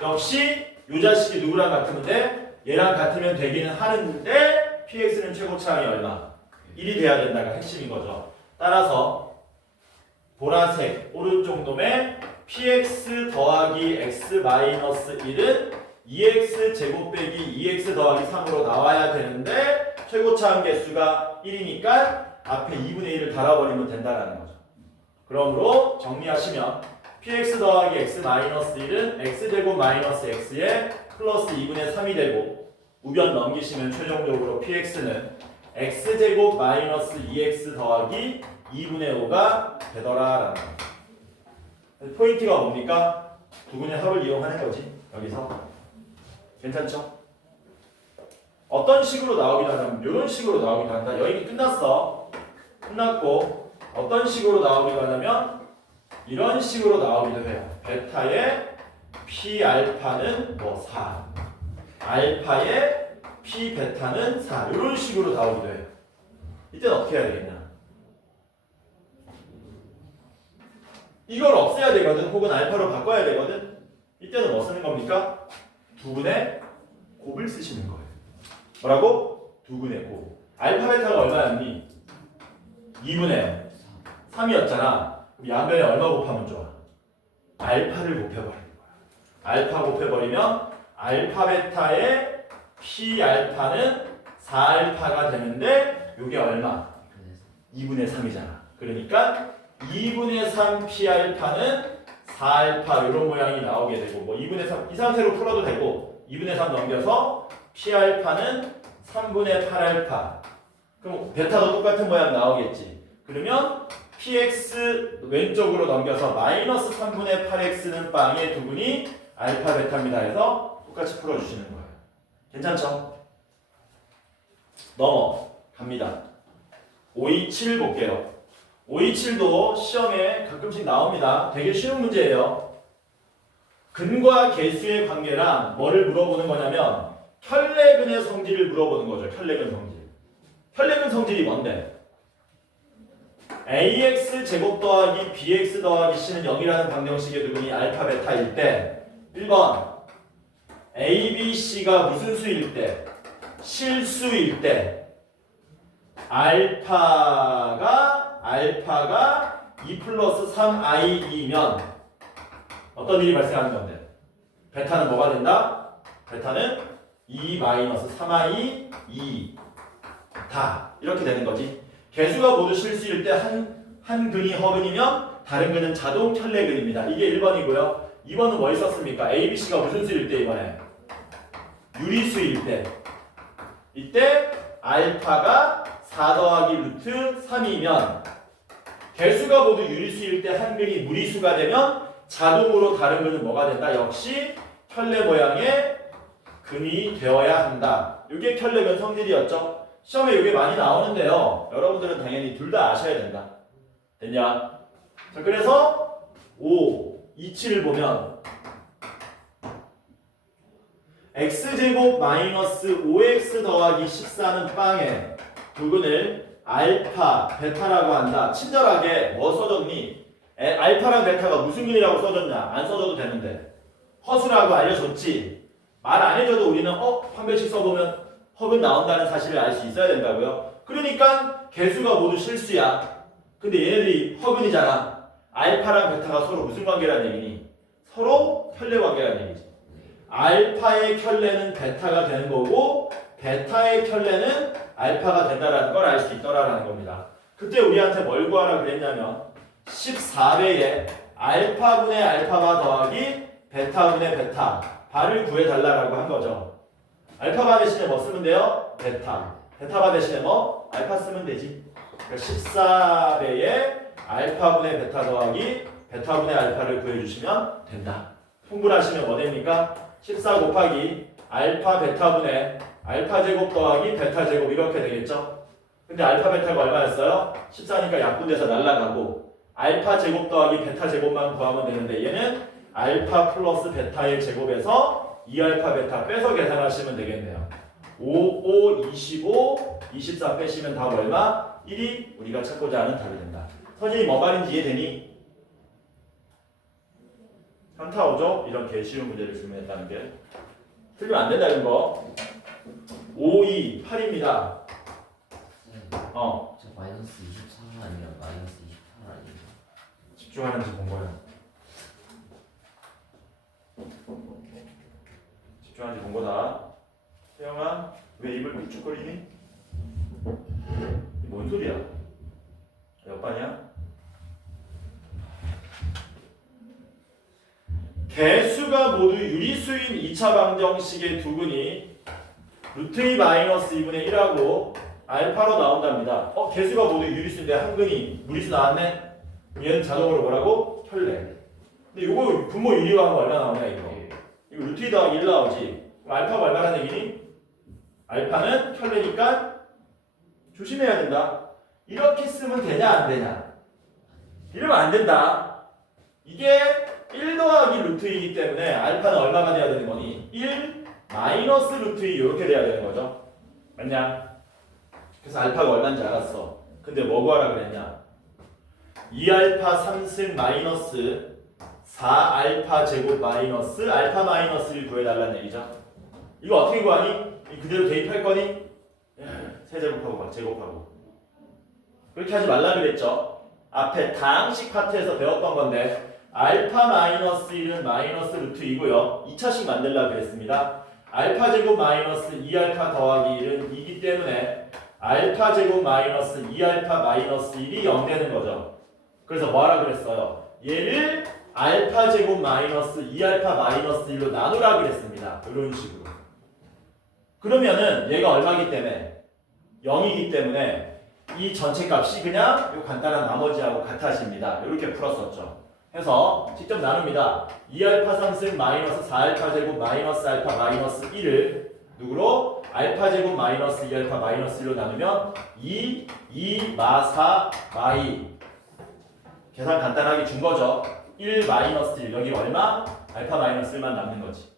역시 이 자식이 누구랑 같으면 돼? 얘랑 같으면 되기는 하는데 px는 최고차항이 얼마? 1이 돼야 된다가 핵심인 거죠. 따라서 보라색 오른쪽 놈의 px 더하기 x 마이너스 1은 2x 제곱 빼기 2x 더하기 3으로 나와야 되는데 최고차함 개수가 1이니까 앞에 2분의 1을 달아버리면 된다라는 거죠. 그러므로 정리하시면 px 더하기 x 마이너스 1은 x제곱 마이너스 x에 플러스 2분의 3이 되고 우변 넘기시면 최종적으로 px는 x제곱 마이너스 2x 더하기 2분의 5가 되더라라는 거죠. 포인트가 뭡니까? 두분의 합을 이용하는 거지. 여기서 괜찮죠? 어떤 식으로 나오기도 하냐면 이런 식으로 나오기도 한다. 여기 끝났어. 끝났고 어떤 식으로 나오기도 하냐면 이런 식으로 나오기도 해요. 베타의 p 알파는 뭐 4, 알파의 p 베타는 4 이런 식으로 나오기도 해요. 이때는 어떻게 해야 되겠냐? 이걸 없애야 되거든. 혹은 알파로 바꿔야 되거든. 이때는 뭐 쓰는 겁니까? 두분의 곱을 쓰시는 거예요. 뭐라고? 두분의 곱. 알파 베타가 얼마였니? 2분의 3이었잖아. 그럼 양변에 얼마 곱하면 좋아? 알파를 곱해버리는 거야. 알파 곱해버리면 알파 베타의 p 알파는 4알파가 되는데 이게 얼마? 2분의 3이잖아. 그러니까 2분의 3 p 알파는 4알파 이런 모양이 나오게 되고 뭐 2분의 3 이 상태로 풀어도 되고 2분의 3 넘겨서 p 알파는 3분의 8알파. 그럼 베타도 똑같은 모양 나오겠지. 그러면 px 왼쪽으로 넘겨서 마이너스 3분의 8x는 빵의 두분이 알파 베타입니다 해서 똑같이 풀어주시는 거예요. 괜찮죠? 넘어갑니다. 527 볼게요. 527도 시험에 가끔씩 나옵니다. 되게 쉬운 문제예요. 근과 개수의 관계랑 뭐를 물어보는 거냐면 혈내근의 성질을 물어보는 거죠. 혈내근 성질. 혈내근 성질이 뭔데? ax 제곱 더하기 bx 더하기 c는 0이라는 방정식의 두분이 알파 베타일 때 1번 a, b, c가 무슨 수일 때? 실수일 때 알파가 2 플러스 3i이면 어떤 일이 발생하는 건데? 베타는 뭐가 된다? 베타는 2 마이너스 3i 2 다 이렇게 되는 거지. 개수가 모두 실수일 때 한 근이 허근이면 다른 근은 자동 혈내근입니다. 이게 1번이고요. 2번은 뭐 있었습니까? A, B, C가 무슨 수일 때 이번에? 유리수일 때. 이때 알파가 4 더하기 루트 3이면 개수가 모두 유리수일 때 한 근이 무리수가 되면 자동으로 다른 근은 뭐가 된다? 역시 혈내 모양의 근이 되어야 한다. 이게 혈내근 성질이었죠. 시험에 이게 많이 나오는데요. 여러분들은 당연히 둘 다 아셔야 된다. 됐냐? 자, 그래서 5, 27을 보면 x제곱 마이너스 5x 더하기 14는 빵에 두근을 알파, 베타라고 한다. 친절하게 뭐 써줬니? 알파랑 베타가 무슨 근이라고 써줬냐? 안 써줘도 되는데 허수라고 알려줬지. 말 안 해줘도 우리는 한 배씩 써보면 허근 나온다는 사실을 알 수 있어야 된다고요. 그러니까 개수가 모두 실수야. 근데 얘네들이 허근이잖아. 알파랑 베타가 서로 무슨 관계라는 얘기니? 서로 혈내 관계라는 얘기지. 알파의 혈내는 베타가 되는 거고 베타의 혈내는 알파가 된다는 걸 알 수 있더라라는 겁니다. 그때 우리한테 뭘 구하라 그랬냐면 14배의 알파분의 알파바 더하기 베타분의 베타 바를 구해달라고 한 거죠. 알파바 대신에 뭐 쓰면 돼요? 베타. 베타바 대신에 뭐? 알파 쓰면 되지. 그러니까 14배의 알파분의 베타 더하기 베타분의 알파를 구해주시면 된다. 통분하시면 뭐 됩니까? 14 곱하기 알파 베타분의 알파 제곱 더하기 베타 제곱 이렇게 되겠죠? 근데 알파 베타가 얼마였어요? 14니까 약분돼서 날라가고 알파 제곱 더하기 베타 제곱만 구하면 되는데 얘는 알파 플러스 베타의 제곱에서 2알파 베타 빼서 계산하시면 되겠네요. 5, 5, 25, 24 빼시면 답 얼마? 1이 우리가 찾고자 하는 답이 된다. 선생님 뭐 말인지 이해되니? 현타 오죠? 이런 쉬운 문제를 질문했다는 게 틀리면 안 된다는 거. 5, 2, 8입니다. 저 마이너스 24가 아니라 마이너스 28 아니에요? 집중하는지 본 거야. 중요한지 본 거다. 태영아, 왜 입을 삐죽거리니? 뭔 소리야? 몇 반이야? 개수가 모두 유리수인 2차 방정식의 두근이 루트 2 마이너스 2분의 1하고 알파로 나온답니다. 개수가 모두 유리수인데 한 근이 무리수 나왔네? 얘는 자동으로 뭐라고? 혈내. 근데 요거 분모 유리화 하면 얼마 나오냐 이거? 이거 루트 2 더하기 1 나오지? 그럼 알파가 얼마라는 얘기니? 알파는 혈내니까 조심해야 된다. 이렇게 쓰면 되냐 안 되냐? 이러면 안 된다. 이게 1 더하기 루트 2이기 때문에 알파는 얼마가 돼야 되는 거니? 1 마이너스 루트 2 이렇게 돼야 되는 거죠. 맞냐? 그래서 알파가 얼마인지 알았어. 근데 뭐 구하라 그랬냐? 2알파 3승 마이너스 4알파 제곱 마이너스 알파 마이너스 1 구해달라는 얘기죠. 이거 어떻게 구하니? 그대로 대입할 거니? 세제곱하고 제곱하고 그렇게 하지 말라 그랬죠. 앞에 다항식 파트에서 배웠던 건데 알파 마이너스 1은 마이너스 루트 2고요. 2차식 만들라 그랬습니다. 알파 제곱 마이너스 2알파 더하기 1은 2기 때문에 알파 제곱 마이너스 2알파 마이너스 1이 0 되는 거죠. 그래서 뭐하라 그랬어요? 얘를 알파 제곱 마이너스 2알파 마이너스 1로 나누라 그랬습니다. 이런 식으로. 그러면은 얘가 얼마기 때문에? 0이기 때문에 이 전체 값이 그냥 이 간단한 나머지하고 같아집니다. 이렇게 풀었었죠. 해서 직접 나눕니다. 2알파 3승 마이너스 4알파 제곱 마이너스 알파 마이너스 1을 누구로? 알파 제곱 마이너스 2알파 마이너스 1로 나누면 2 마 4 마이 계산 간단하게 준 거죠. 1 마이너스 1 여기 얼마? 알파 마이너스 1만 남는 거지.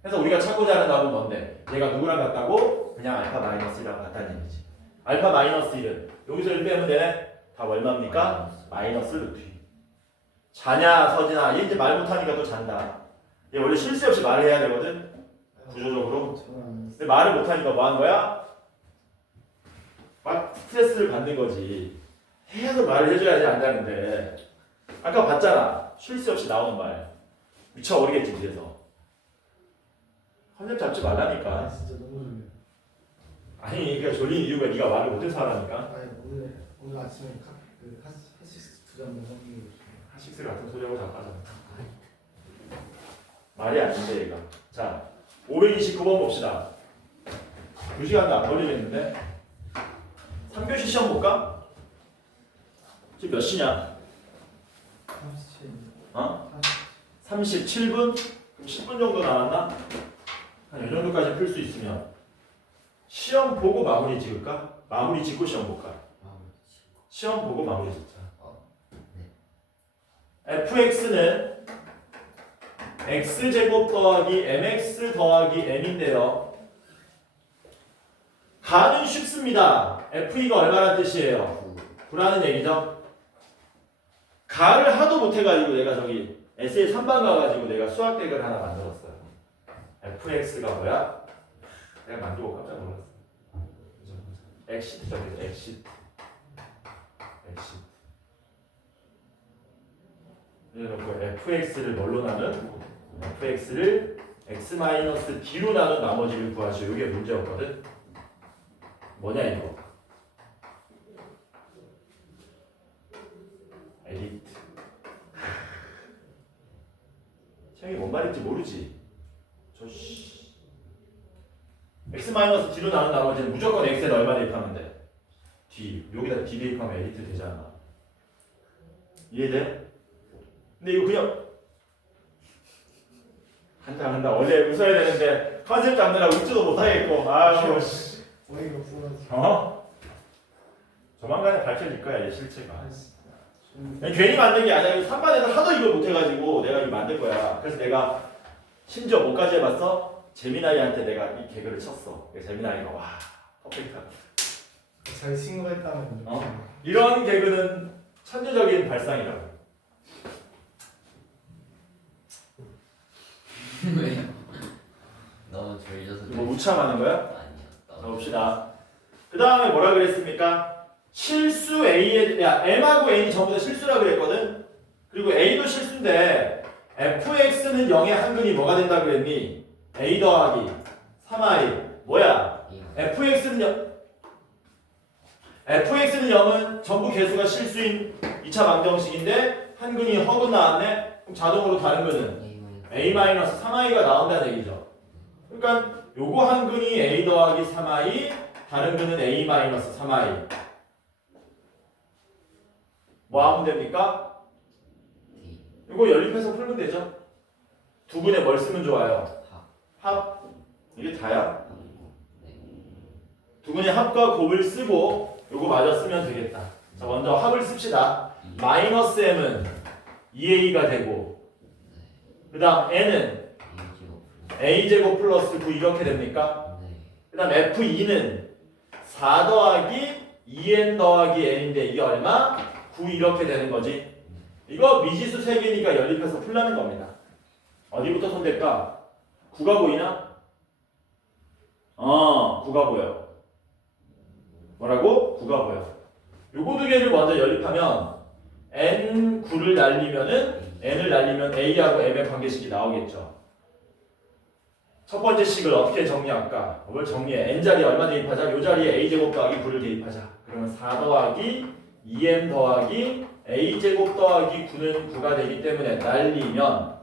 그래서 우리가 찾고자 하는 답은 뭔데? 얘가 누구랑 같다고? 그냥 알파 마이너스 1이랑 같다는 얘기지. 알파 마이너스 1은 여기서 1 빼면 되네? 답 얼마입니까? 마이너스 루트 2. 자냐 서진아 얘 이제 말 못하니까 또 잔다. 얘 원래 쉴 새 없이 말을 해야 되거든 구조적으로. 근데 말을 못하니까 뭐 한 거야? 막 스트레스를 받는 거지. 계속 말을 해줘야지 안다는데 아까 봤잖아. 쉴 새 없이 나오는 말 미쳐버리겠지 뒤에서. 컨셉 잡지 말라니까. 진짜 너무 졸려. 아니 그러니까 졸린 이유가 네가 말을 못해서 하라니까. 아니 오늘 아침에 핫식스 2잔 먹는 하식스 같은 소리하고 자빠져. 말이 아닌데 얘가. 자 529번 봅시다. 2시간도 안 걸리겠는데 3교시 시험 볼까? 지금 몇 시냐? 37분? 그럼 10분 정도 남았나? 한 이 정도까지 풀 수 있으면 시험 보고 마무리 지을까? 마무리 짓고 시험 볼까? 시험 보고 마무리 짓자. fx는 x제곱 더하기 mx 더하기 m인데요. 가는 쉽습니다. fe가 얼마란 뜻이에요? 9라는 얘기죠. 가를 하도 못해가지고 내가 저기 에세이 3반 가가지고 내가 수학대결 하나 만들었어요. fx가 뭐야? 내가 만들고 깜짝 놀랐어. 엑시트 적혀서 엑시트. 이래놓고 fx를 뭘로 나눈? fx를 x-d로 나눈 나머지를 구하시오. 이게 문제였거든. 뭐냐 이거? 에디트. 책이 뭔 말인지 모르지? 저씨 x-d로 나눈 나머지는 무조건 x에 얼마 대입하면 돼? d. 여기다 d 대입하면 에디트 되잖아. 이해돼? 근데 이거 그냥 한다 원래 웃어야 되는데 컨셉 잡느라 웃지도 못하겠고 아유 씨. 어이가 없어가지고. 조만간에 밝혀질 거야 얘 실체가. 괜히 만든 게 아니라 3반에서 하도 이걸 못해가지고 내가 이거 만든 거야. 그래서 내가 심지어 뭐까지 해봤어? 재민아이한테 내가 이 개그를 쳤어. 재민아이가 와 퍼펙트하다. 잘 친구했다면. 이런 개그는 천재적인 발상이라고. 왜요? 너무 졸려서 뭐 우참하는 거야? 아니요. 봅시다. 그 다음에 뭐라 그랬습니까? 실수 A에 M하고 N이 전부 다 실수라 그랬거든. 그리고 A도 실수인데 fx는 0의 한근이 뭐가 된다 그랬니? a 더하기 3i 뭐야? fx는 0은 전부 개수가 실수인 2차 방정식인데 한 근이 허근 나왔네? 그럼 자동으로 다른 근은 a-3i가 나온다는 얘기죠. 그러니까 요거 한 근이 a 더하기 3i, 다른 근은 a-3i. 뭐 하면 됩니까? 이거 연립해서 풀면 되죠. 두 근에 뭘 쓰면 좋아요? 합. 이게 다야? 두 근의 합과 곱을 쓰고 요거 마저 쓰면 되겠다. 자, 먼저 합을 씁시다. 마이너스 m은 2a가 되고 그 다음 n은 a제곱 플러스 9 이렇게 됩니까? 그 다음 f2는 4 더하기 2n 더하기 n인데 이게 얼마? 9 이렇게 되는 거지. 이거 미지수 3개니까 연립해서 풀라는 겁니다. 어디부터 손댈까? 9가 보이나? 9가 보여. 뭐라고? 9가 보여. 요거 두 개를 먼저 연립하면 n9를 날리면은 n을 날리면 a하고 m의 관계식이 나오겠죠. 첫 번째 식을 어떻게 정리할까? 뭘 정리해? n자리에 얼마 대입하자? 요 자리에 a제곱 더하기 9를 대입하자. 그러면 4 더하기 2n 더하기 a제곱 더하기 9는 9가 되기 때문에 날리면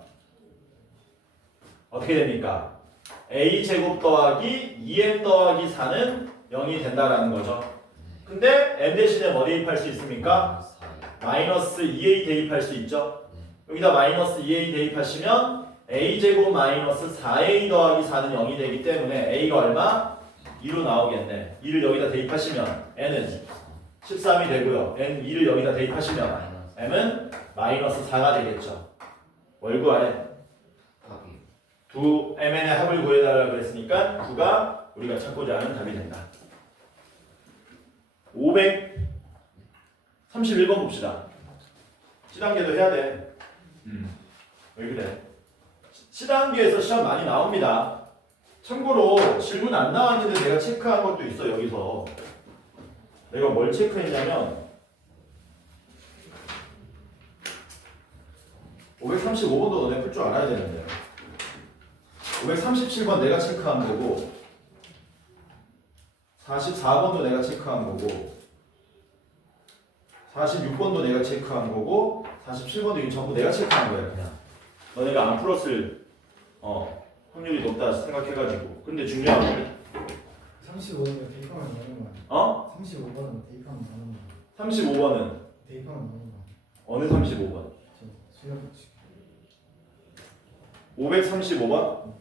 어떻게 됩니까? a제곱 더하기 2n 더하기 4는 0이 된다라는 거죠. 근데 n 대신에 뭐 대입할 수 있습니까? 마이너스 2a 대입할 수 있죠. 여기다 마이너스 2a 대입하시면 a제곱 마이너스 4a 더하기 4는 0이 되기 때문에 a가 얼마? 2로 나오겠네. 2를 여기다 대입하시면 n은 13이 되고요. n 2를 여기다 대입하시면 m은 마이너스 4가 되겠죠. 뭘 구하래? 두 mn의 합을 구해달라고 그랬으니까 9가 우리가 찾고자 하는 답이 된다. 531번 봅시다. C단계도 해야 돼. 왜 그래? C단계에서 시험 많이 나옵니다. 참고로 질문 안 나왔는데 내가 체크한 것도 있어. 여기서 내가 뭘 체크했냐면 535번도 너네 풀 줄 알아야 되는데 537번 내가 체크한 거고 44번도 내가 체크한 거고 46번도 내가 체크한 거고 47번도 이게 전부 내가 체크한 거야. 그냥 너네가 안 풀었을 확률이 높다 생각해가지고. 근데 중요한 건 35번은 대입하면 나오는 거 아니야? 35번은 대입하면 나오는 거 35번은 대입하면 나오는 거 어느 35번? 수영 535번?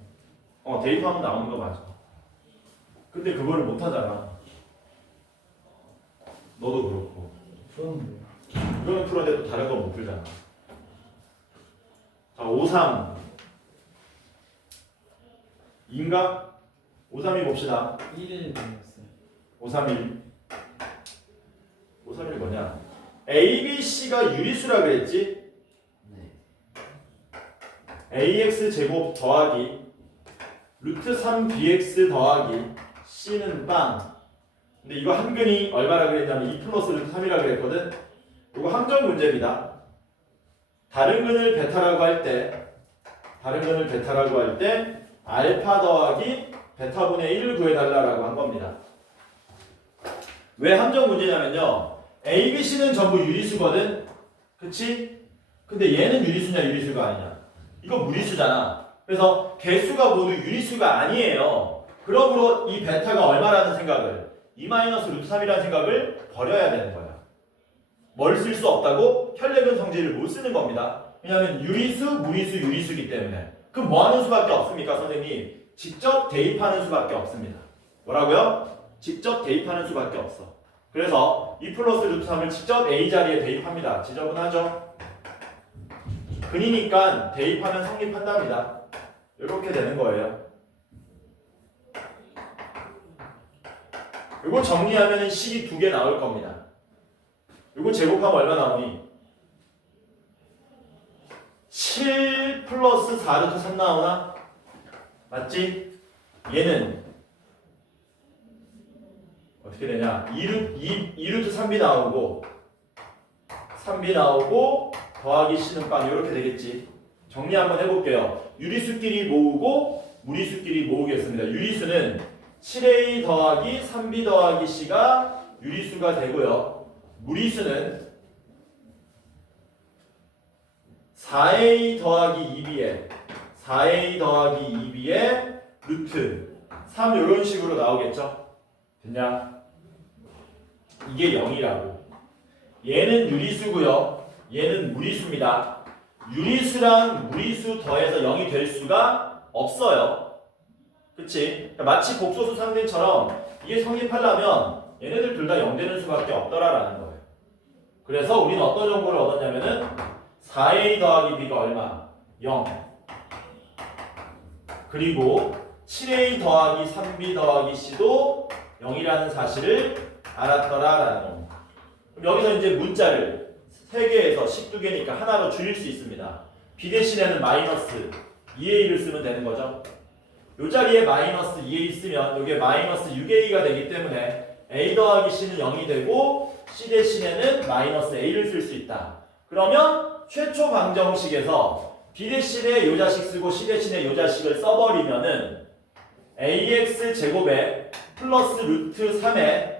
대입하면 나오는 거 맞아. 근데 그거를 못 하잖아. 너도 그렇고. 풀었는데 이거는 풀었는데 또 다른 거 못 풀잖아. 자, 53. 인가? 531 봅시다. 1일 되었어요. 531. 531 뭐냐? A, B, C가 유리수라 그랬지? AX 제곱 더하기 루트 3BX 더하기 C는 빵. 근데 이거 한 근이 얼마라 그랬냐면 2 플러스 루트 3이라 그랬거든. 이거 함정 문제입니다. 다른 근을 베타라고 할 때 알파 더하기 베타분의 1을 구해달라고 한 겁니다. 왜 함정 문제냐면요. A, B, C는 전부 유리수거든. 그치? 근데 얘는 유리수냐 유리수가 아니냐. 이거 무리수잖아. 그래서 개수가 모두 유리수가 아니에요. 그러므로 이 베타가 얼마라는 생각을 2-루트 3이라는 생각을 버려야 되는 거야. 뭘 쓸 수 없다고? 혈례근 성질을 못 쓰는 겁니다. 왜냐하면 유리수, 무리수, 유리수이기 때문에. 그럼 뭐 하는 수밖에 없습니까, 선생님? 직접 대입하는 수밖에 없습니다. 뭐라고요? 직접 대입하는 수밖에 없어. 그래서 2 플러스 루트 3을 직접 A 자리에 대입합니다. 지저분하죠? 근이니까 대입하면 성립한답니다. 이렇게 되는 거예요. 이거 정리하면 식이 2개 나올 겁니다. 이거 제곱하면 얼마 나오니? 7 플러스 4루트 3 나오나? 맞지? 얘는 어떻게 되냐? 2루트 3b 나오고 3b 나오고 더하기 c는 빵 이렇게 되겠지. 정리 한번 해볼게요. 유리수끼리 모으고 무리수끼리 모으겠습니다. 유리수는 7a 더하기 3b 더하기 c가 유리수가 되고요. 무리수는 4a 더하기 2b의 루트 3 이런 식으로 나오겠죠? 됐냐? 이게 0이라고. 얘는 유리수고요. 얘는 무리수입니다. 유리수랑 무리수 더해서 0이 될 수가 없어요. 그치? 그러니까 마치 복소수 상등처럼 이게 성립하려면 얘네들 둘 다 0 되는 수밖에 없더라라는 거예요. 그래서 우리는 어떤 정보를 얻었냐면은 4a 더하기 b가 얼마? 0. 그리고 7a 더하기 3b 더하기 c도 0이라는 사실을 알았더라라는 겁니다. 그럼 여기서 이제 문자를 3개에서 12개니까 하나로 줄일 수 있습니다. b 대신에는 마이너스 2a를 쓰면 되는 거죠. 이 자리에 마이너스 2a 쓰면 이게 마이너스 6a가 되기 때문에 a 더하기 c는 0이 되고 c 대신에는 마이너스 a를 쓸 수 있다. 그러면 최초 방정식에서 b 대신에 요 자식 쓰고 c 대신에 요 자식을 써버리면은 ax 제곱에 플러스 루트 3에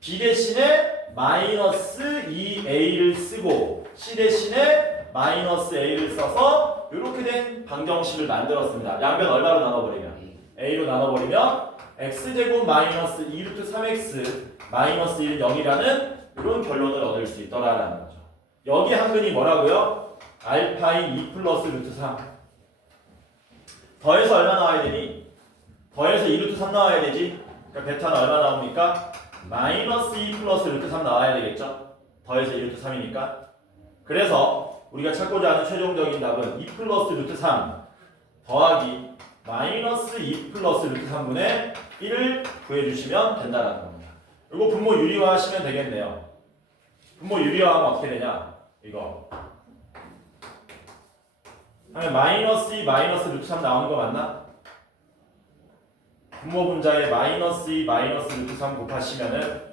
b 대신에 마이너스 2a를 쓰고 c 대신에 마이너스 a를 써서 이렇게 된 방정식을 만들었습니다. 양변 얼마로 나눠버리면? a로 나눠버리면 x제곱 마이너스 2루트 3x 마이너스 1은 0이라는 이런 결론을 얻을 수 있더라라는 거죠. 여기 한근이 뭐라고요? 알파인 2 플러스 루트 3. 더해서 얼마 나와야 되니? 더해서 2루트 3 나와야 되지? 그러니까 베타는 얼마 나옵니까? 마이너스 2 플러스 루트 3 나와야 되겠죠? 더해서 2루트 3이니까. 그래서 우리가 찾고자 하는 최종적인 답은 2 플러스 루트 3 더하기 마이너스 2 플러스 루트 3분의 1을 구해주시면 된다는 겁니다. 이거 분모 유리화 하시면 되겠네요. 분모 유리화하면 어떻게 되냐? 이거 하면 마이너스 2 마이너스 루트 3 나오는 거 맞나? 분모 분자에 마이너스 2 마이너스 루트 3 곱하시면은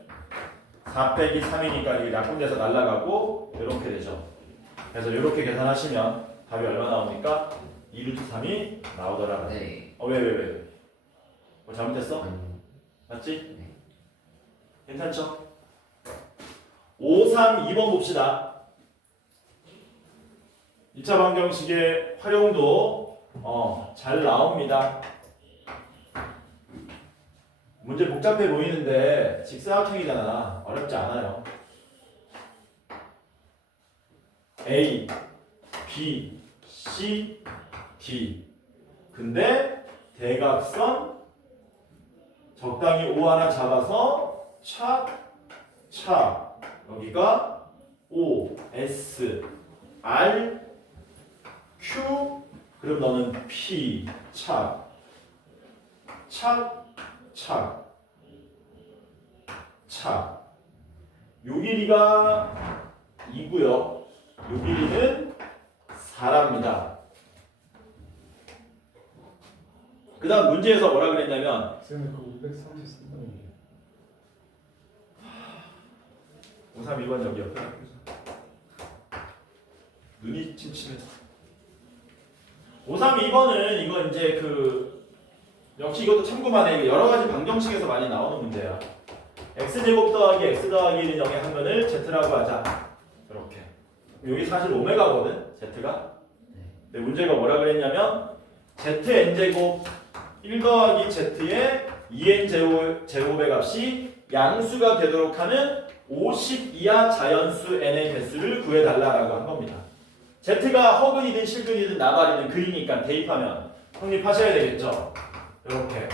4 빼기 3이니까 이게 약분돼서 날라가고 이렇게 되죠. 그래서 이렇게 계산하시면 답이 얼마 나옵니까? 2 루트 3이 나오더라. 네. 왜? 뭐 잘못했어? 맞지? 네. 괜찮죠? 5, 3, 2번 봅시다. 2차 방정식의 활용도 잘 나옵니다. 문제 복잡해 보이는데 직사각형이잖아. 어렵지 않아요. A, B, C, D. 근데 대각선 적당히 O 하나 잡아서 착 여기가 O, S, R, Q. 그럼 너는 P, 착 요 길이가 2고요. 요 길이는 4랍니다. 그 다음 문제에서 뭐라 그랬냐면 쌤은 그 533번이에요. 532번 여기 옆에 눈이 침침해. 532번은 이거 이제 역시 이것도 참고만 해. 여러 가지 방정식에서 많이 나오는 문제야. x제곱 더하기 x 더하기 1은 0의 한근을 z라고 하자. 이렇게. 여기 사실 오메가거든, z가. 근데 문제가 뭐라 그랬냐면 zn제곱 1 더하기 z의 2n 제곱의 값이 양수가 되도록 하는 50 이하 자연수 n의 개수를 구해달라고 한 겁니다. z가 허근이든 실근이든 나발이든 글이니까 대입하면 성립하셔야 되겠죠. 이렇게.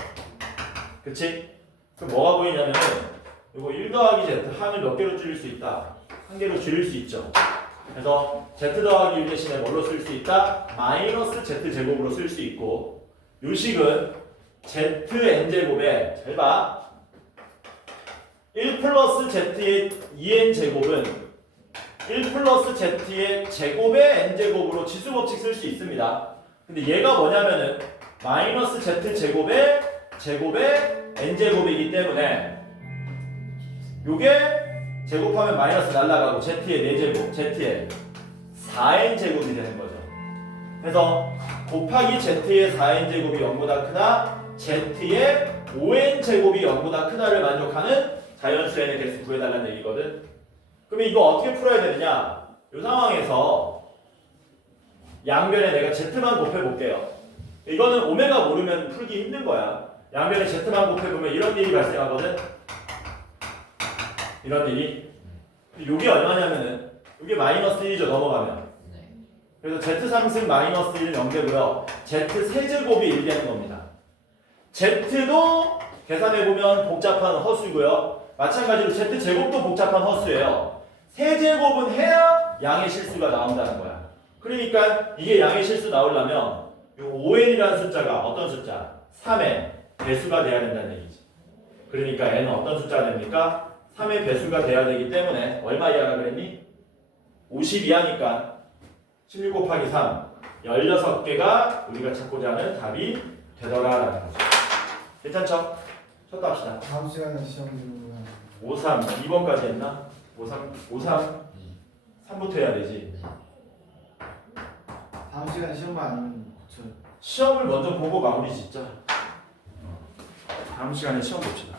그치? 그럼 뭐가 보이냐면은 이거 1 더하기 z 항을 몇 개로 줄일 수 있다? 한 개로 줄일 수 있죠. 그래서 z 더하기 1 대신에 뭘로 쓸 수 있다? 마이너스 z 제곱으로 쓸 수 있고, 요 식은 zn 제곱에 잘 봐. 1 플러스 z의 2n 제곱은 1 플러스 z의 제곱의 n 제곱으로 지수 법칙 쓸 수 있습니다. 근데 얘가 뭐냐면은 마이너스 z 제곱의 n 제곱이기 때문에 요게 제곱하면 마이너스 날라가고 z의 4제곱, z의 4n 제곱이 되는 거죠. 그래서 곱하기 z의 4n 제곱이 0보다 크다, z의 5n 제곱이 0보다 크다를 만족하는 자연수 n의 개수 구해달라는 얘기거든. 그러면 이거 어떻게 풀어야 되느냐? 이 상황에서 양변에 내가 z만 곱해볼게요. 이거는 오메가 모르면 풀기 힘든 거야. 양변에 z만 곱해보면 이런 일이 발생하거든. 이런 일이. 이게 얼마냐면은 이게 마이너스 1이죠, 넘어가면. 네. 그래서 z 상승 마이너스 1은 0되고요. z 세제곱이 1 되는 겁니다. z도 계산해보면 복잡한 허수고요. 마찬가지로 z 제곱도 복잡한 허수예요. 세제곱은 해야 양의 실수가 나온다는 거야. 그러니까 이게 양의 실수 나오려면 이 5n이라는 숫자가 어떤 숫자? 3의 배수가 돼야 된다는 얘기지. 그러니까 n은 어떤 숫자가 됩니까? 3의 배수가 돼야 되기 때문에 얼마 이하라 그랬니? 50 이하니까 16 곱하기 3 16개가 우리가 찾고자 하는 답이 되더라라는 거죠. 괜찮죠? 쳤다 합시다. 다음 시간에 시험 보면 53 2번까지 했나? 53 3부터 해야 되지. 다음 시간에 시험만 아니면 고쳐요. 시험을 먼저 보고 마무리 짓자. 다음 시간에 시험 봅시다.